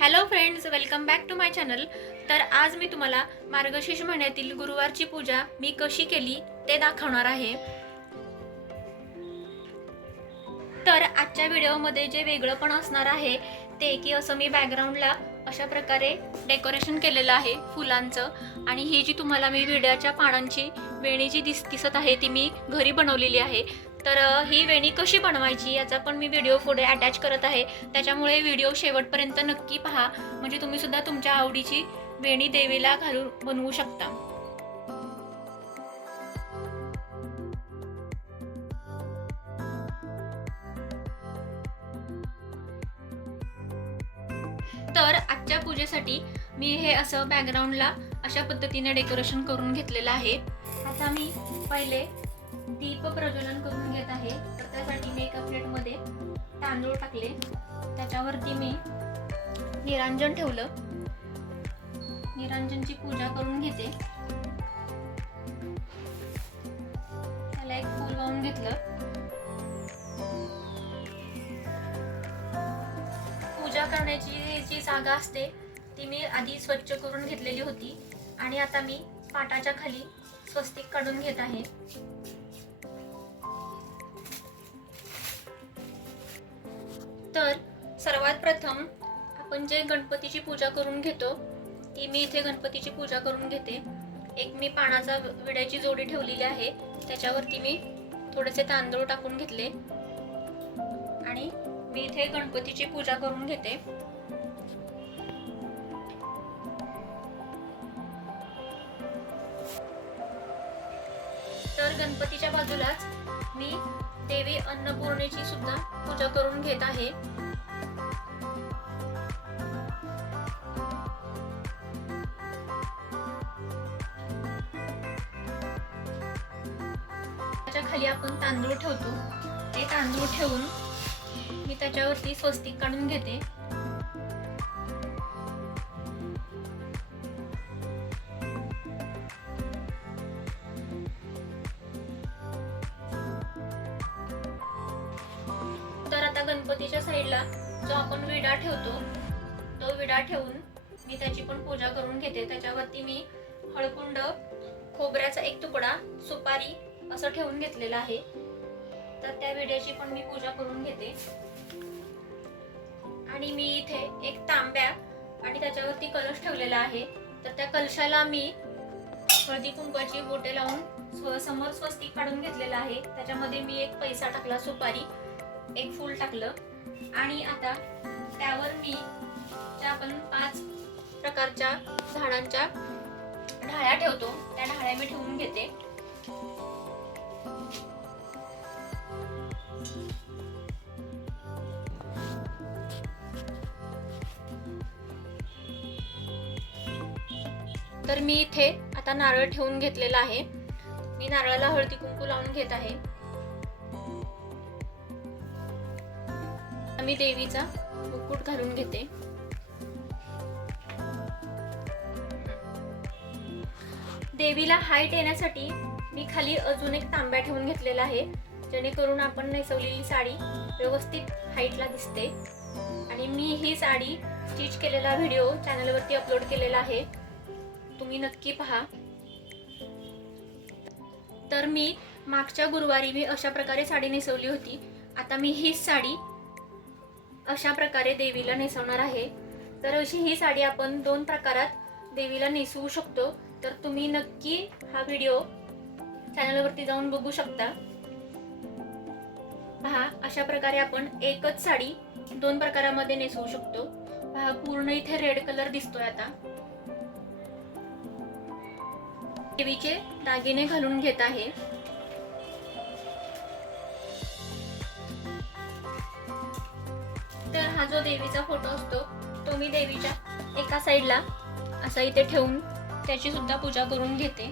Hello friends welcome back to my channel तर आज मी तुम्हाला मार्गशीर्ष महिन्यातील गुरुवारची पूजा मी कशी केली ते दाखवणार आहे. तर आजच्या व्हिडिओमध्ये जे वेगळं पण असणार आहे ते की असं मी बॅकग्राऊंडला अशा प्रकारे डेकोरेशन केलेलं आहे फुलांचं आणि ही जी तुम्हाला मी विड्याच्या पानांची वेणी जी दिस दिसत आहे ती मी घरी बनवलेली आहे. तर ही वेणी कशी बनवायची याचा पण मी व्हिडिओ पुढे अटॅच करत आहे. त्याच्यामुळे व्हिडिओ शेवटपर्यंत नक्की पहा. म्हणजे तुम्ही सुद्धा तुमच्या आवडीची वेणी देवीला घालून बनवू शकता. तर आजच्या पूजेसाठी मी हे असं बॅकग्राऊंडला अशा पद्धतीने डेकोरेशन करून घेतलेलं आहे. आता मी पहिले दीप प्रज्वलन करून घेत आहे. तर त्यासाठी मी एका प्लेटमध्ये तांदूळ टाकले. त्याच्यावरती मी निरांजन ठेवलं. निरांजनची पूजा करून घेते. त्याला एक फूल वाहून घेतलं. पूजा करण्याची जी जागा असते ती मी आधी स्वच्छ करून घेतलेली होती. आणि आता मी पाटाच्या खाली स्वस्तिक काढून घेत आहे. सर्वात प्रथम आपण जे गणपतीची पूजा करून घेतो ती मी इथे गणपतीची पूजा करून घेते. एक मी पानाचा विड्याची जोडी ठेवलेली आहे त्याच्यावरती मी थोडेसे तांदूळ टाकून घेतले. आणि मी इथे गणपतीची पूजा करून घेते. तर गणपतीच्या बाजूलाच मी देवी अन्नपूर्णेची सुद्धा पूजा करून घेत आहे. त्याच्याखाली आपण तांदूळ ठेवतो. ते तांदूळ ठेवून मी त्याच्यावरती स्वस्तिक काढून घेते. तर आता गणपतीच्या साईडला जो आपण विडा ठेवतो तो विडा ठेवून मी त्याची पण पूजा करून घेते. त्याच्यावरती मी हळकुंड खोबऱ्याचा एक तुकडा सुपारी असं ठेवून घेतलेलं आहे. तर त्या विड्याची पण मी पूजा करून घेते. आणि मी इथे एक तांब्या आणि त्याच्यावरती कलश ठेवलेला आहे. तर त्या कलशाला मी हळदी कुंकवाची बोटे लावून समोर स्वस्तिक काढून घेतलेला आहे. त्याच्यामध्ये मी एक पैसा टाकला सुपारी एक फूल टाकलं. आणि आता त्यावर मी ज्या आपण पाच प्रकारच्या झाडांच्या ढाळ्या ठेवतो त्या ढाळ्या मी ठेवून घेते. तर मी इथे आता नारळ ठेवून घेतलेला आहे. मी नारळाला हळदी कुंकू लावून घेत आहे. मी देवीचा मुकुट घालून घेते. देवीला हाईट येण्यासाठी मी खाली अजून एक तांब्या ठेवून घेतलेला आहे. जेणेकरून आपण नेसवलेली साडी व्यवस्थित हाईटला दिसते. आणि मी ही साडी स्टिच केलेला व्हिडिओ चॅनलवरती अपलोड केलेला आहे. तुम्ही नक्की पहा. तर मी मागच्या गुरुवारी मी अशा प्रकारे साडी नेसवली होती. आता मी हीच साडी अशा प्रकारे देवीला नेसवणार आहे. तर अशी ही साडी आपण दोन प्रकारात देवीला नेसवू शकतो. तर तुम्ही नक्की हा व्हिडिओ चॅनलवरती जाऊन बघू शकता. पहा अशा प्रकारे आपण एकच साडी दोन प्रकारामध्ये नेसवू शकतो. पहा पूर्ण इथे रेड कलर दिसतोय आता. देवीचे दागिने घालून घेत आहे. तर हा जो देवीचा फोटो असतो तो मी देवीच्या एका साईडला असा इथे ठेवून त्याची सुद्धा पूजा करून घेते.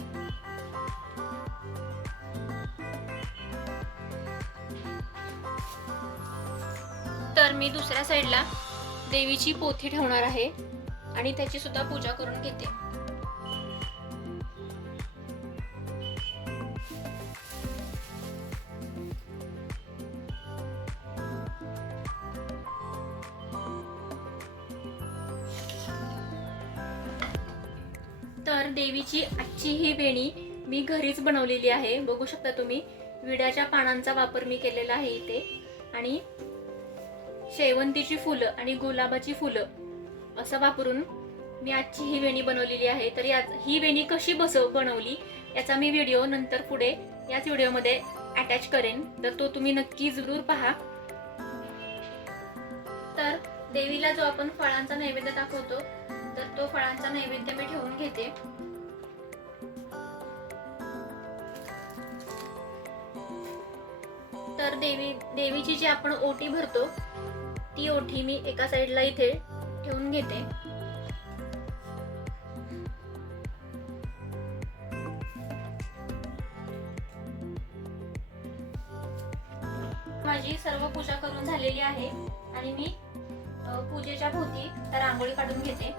मी दुसऱ्या साईडला देवीची पोथी ठेवणार आहे आणि त्याची सुद्धा पूजा करून घेते. तर देवीची आजची ही वेणी मी घरीच बनवलेली आहे. बघू शकता तुम्ही विड्याच्या पानांचा वापर मी केलेला आहे इथे. आणि शेवंतीची फुलं आणि गुलाबाची फुलं असं वापरून मी आजची ही वेणी बनवलेली आहे. तर या ही वेणी कशी बसव बनवली याचा मी व्हिडिओ नंतर पुढे याच व्हिडिओमध्ये अटॅच करेन. तर तो तुम्ही नक्की जरूर पहा. तर देवीला जो आपण फळांचा नैवेद्य दाखवतो तर तो फळांचा नैवेद्य मी ठेवून घेते. तर देवी देवीची जी आपण ओटी भरतो ती ओठी मी एका साईडला इथे ठेवून घेते. माझी सर्व पूजा करून झालेली आहे आणि मी पूजेच्या भोवती रांगोळी काढून घेते.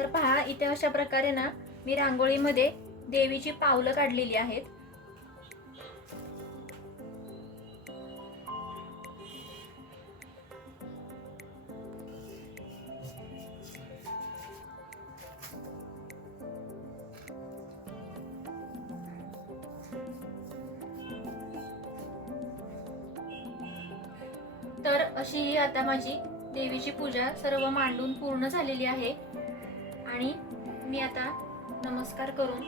तर पहा इथे अशा प्रकारे ना मी रांगोळीमध्ये देवीची पावलं काढलेली आहेत. तर अशी ही आता माझी देवीची पूजा सर्व मांडून पूर्ण झालेली आहे. आणि मी आता नमस्कार करून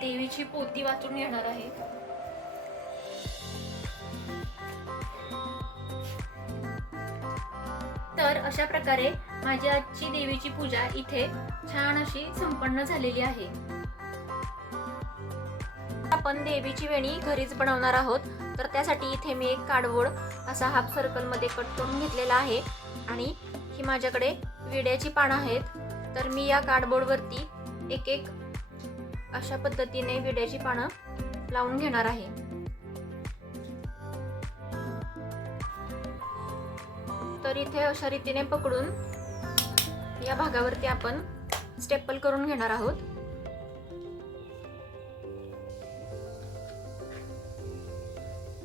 देवीची पोती वाचून घेणार आहे. तर अशा प्रकारे माझी आजची देवीची पूजा इथे छान अशी संपन्न झालेली आहे. आपण देवीची वेणी घरीच बनवणार आहोत. तर त्यासाठी इथे मी एक काडवोड असा हाफ सर्कलमध्ये कट करून घेतलेला आहे. आणि ही माझ्याकडे विड्याची पानं आहेत. तर मी या कार्डबोर्डवरती एक एक अशा पद्धतीने विड्याची पानं लावून घेणार आहे. तर इथे अशा रीतीने पकडून या भागावरती आपण स्टेपल करून घेणार आहोत.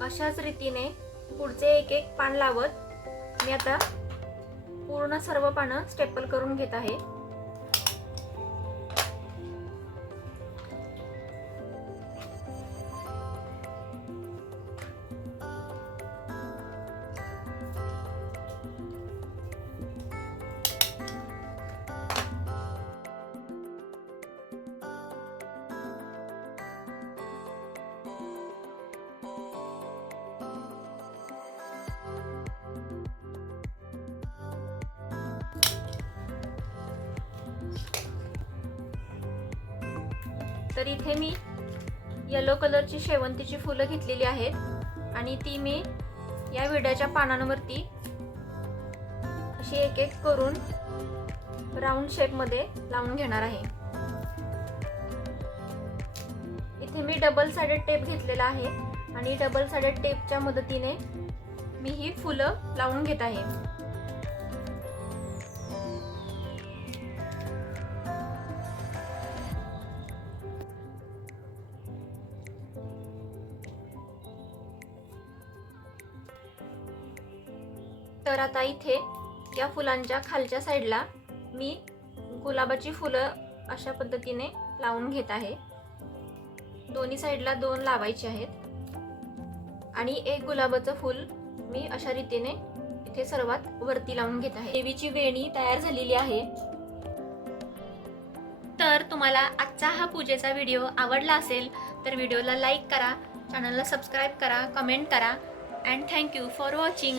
अशाच रीतीने पुढचे एक एक पान लावत मी आता पूर्ण सर्व पानं स्टेपल करून घेत आहे. तर इथे मी येलो कलरची शेवंतीची फुलं घेतलेली आहेत. आणि ती मी या विड्याच्या पानांवरती अशी एक एक करून राऊंड शेपमध्ये लावून घेणार आहे. इथे मी डबल साइडेड टेप घेतलेला आहे आणि डबल साइडेड टेपच्या मदतीने मी ही फुलं लावून घेत आहे. तर आता इथे या फुलांच्या खालच्या साईडला मी गुलाबाची फुलं अशा पद्धतीने लावून घेत आहे. दोन्ही साईडला दोन लावायचे आहेत. आणि एक गुलाबाचं फूल मी अशा रीतीने इथे सर्वात वरती लावून घेत आहे. देवीची वेणी तयार झालेली आहे. तर तुम्हाला आजचा हा पूजेचा व्हिडिओ आवडला असेल तर व्हिडिओला लाईक करा चॅनलला सबस्क्राईब करा कमेंट करा अँड थँक्यू फॉर वॉचिंग.